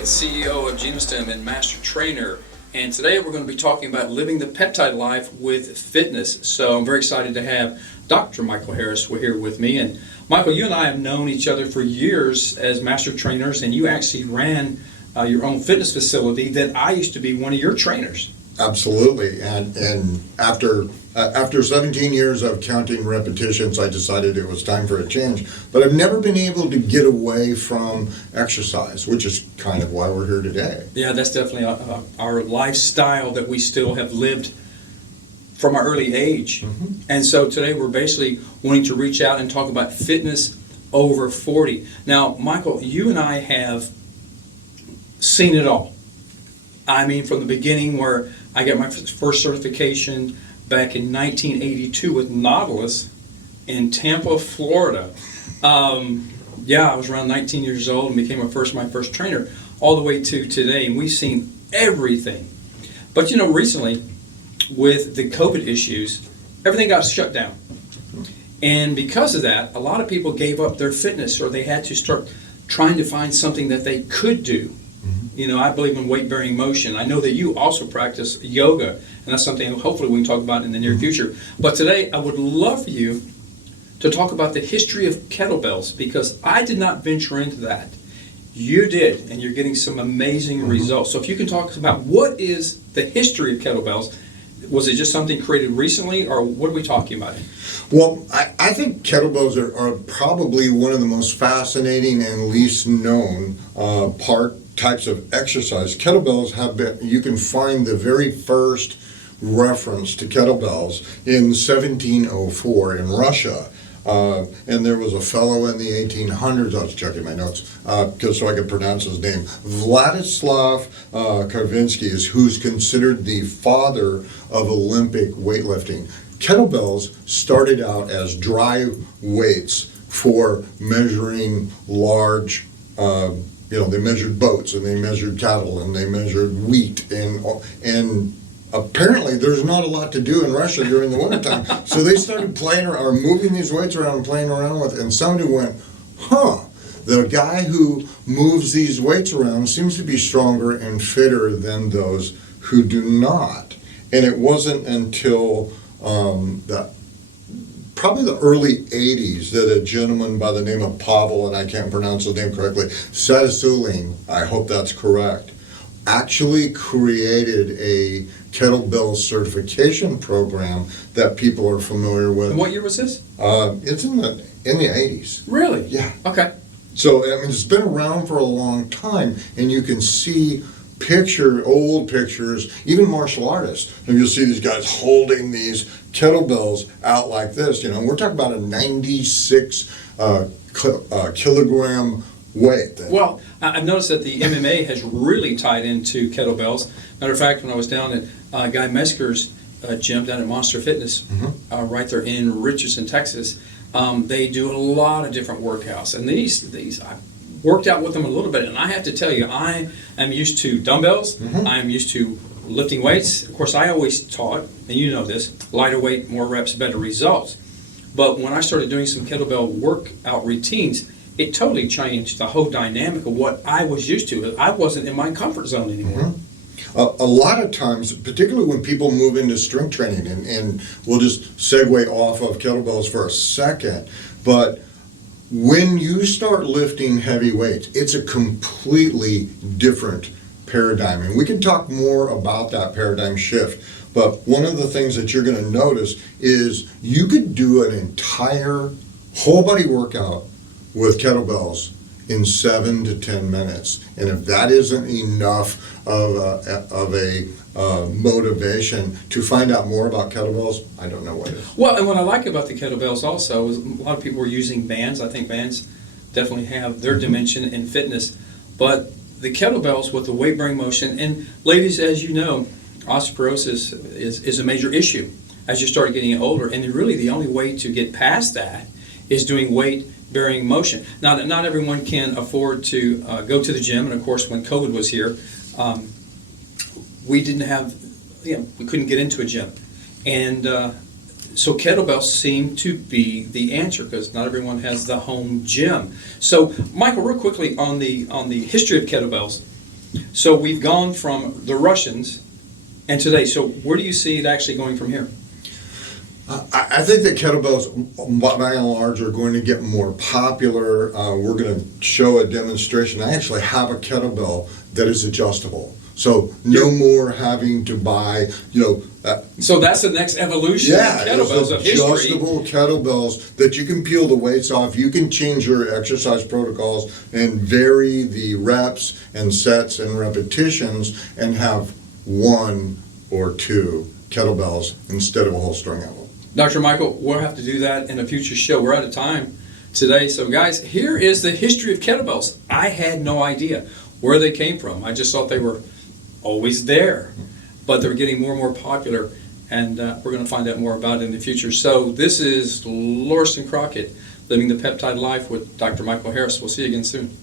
Crockett, CEO of Genostim and Master Trainer. And today we're going to be talking about living the peptide life with fitness. So I'm very excited to have Dr. Michael Harris here with me. And Michael, you and I have known each other for years as Master Trainers, and you actually ran your own fitness facility that I used to be one of your trainers. Absolutely, and after 17 years of counting repetitions, I decided it was time for a change. But I've never been able to get away from exercise, which is kind of why we're here today. Yeah, that's definitely our lifestyle that we still have lived from our early age. Mm-hmm. And so today we're basically wanting to reach out and talk about fitness over 40. Now, Michael, you and I have seen it all. I mean, from the beginning where I got my first certification back in 1982 with Nautilus in Tampa, Florida. I was around 19 years old and became my first trainer all the way to today. And we've seen everything. But, recently with the COVID issues, everything got shut down. And because of that, a lot of people gave up their fitness, or they had to start trying to find something that they could do. I believe in weight-bearing motion. I know that you also practice yoga, and that's something hopefully we can talk about in the near future. But today I would love for you to talk about the history of kettlebells, because I did not venture into that. You did, and you're getting some amazing results. So if you can talk about what is the history of kettlebells. Was it just something created recently, or what are we talking about? Well, I think kettlebells are probably one of the most fascinating and least known types of exercise. Kettlebells have been, you can find the very first reference to kettlebells in 1704 in Russia. And there was a fellow in the 1800s, I was checking my notes, so I could pronounce his name, Vladislav Karvinsky, who's considered the father of Olympic weightlifting. Kettlebells started out as dry weights for measuring large, they measured boats, and they measured cattle, and they measured wheat, and apparently there's not a lot to do in Russia during the wintertime. So they started playing or moving these weights around and playing around with it. And somebody went, the guy who moves these weights around seems to be stronger and fitter than those who do not. And it wasn't until probably the early 80s that a gentleman by the name of Pavel, and I can't pronounce his name correctly, Sadasulin, I hope that's correct, actually created a kettlebell certification program that people are familiar with. And what year was this? It's in the 80s. Really? Yeah. Okay. So it's been around for a long time, and you can see old pictures, even martial artists, and you'll see these guys holding these kettlebells out like this. We're talking about a 96 kilogram weight. Well, I've noticed that the MMA has really tied into kettlebells. Matter of fact, when I was down at Guy Mesker's gym down at Monster Fitness, right there in Richardson, Texas, they do a lot of different workouts. And these I worked out with them a little bit, and I have to tell you, I am used to dumbbells. I am used to lifting weights. Of course, I always taught, and you know this, lighter weight, more reps, better results. But when I started doing some kettlebell workout routines, it totally changed the whole dynamic of what I was used to. I wasn't in my comfort zone anymore. A lot of times, particularly when people move into strength training, and we'll just segue off of kettlebells for a second, but when you start lifting heavy weights, it's a completely different paradigm. And we can talk more about that paradigm shift. But one of the things that you're going to notice is you could do an entire whole body workout with kettlebells in 7 to 10 minutes. And if that isn't enough of a motivation to find out more about kettlebells, I don't know what is. Well, and what I like about the kettlebells also is a lot of people are using bands. I think bands definitely have their dimension in fitness. But the kettlebells with the weight-bearing motion, and ladies, as you know, osteoporosis is a major issue as you start getting older. And really the only way to get past that is doing weight-bearing motion. Now, not everyone can afford to go to the gym, and of course when COVID was here, we didn't have, we couldn't get into a gym. And so kettlebells seem to be the answer because not everyone has the home gym. So Michael, real quickly on the history of kettlebells, So we've gone from the Russians and today. So where do you see it actually going from here? I think that kettlebells, by and large, are going to get more popular. We're going to show a demonstration. I actually have a kettlebell that is adjustable. So no more having to buy, So that's the next evolution of kettlebells of history. Adjustable kettlebells that you can peel the weights off. You can change your exercise protocols and vary the reps and sets and repetitions and have one or two kettlebells instead of a whole string of them. Dr. Michael, we'll have to do that in a future show. We're out of time today. So guys, here is the history of kettlebells. I had no idea where they came from. I just thought they were always there, but they're getting more and more popular, and we're going to find out more about it in the future. So this is Lauriston Crockett, Living the Peptide Life with Dr. Michael Harris. We'll see you again soon.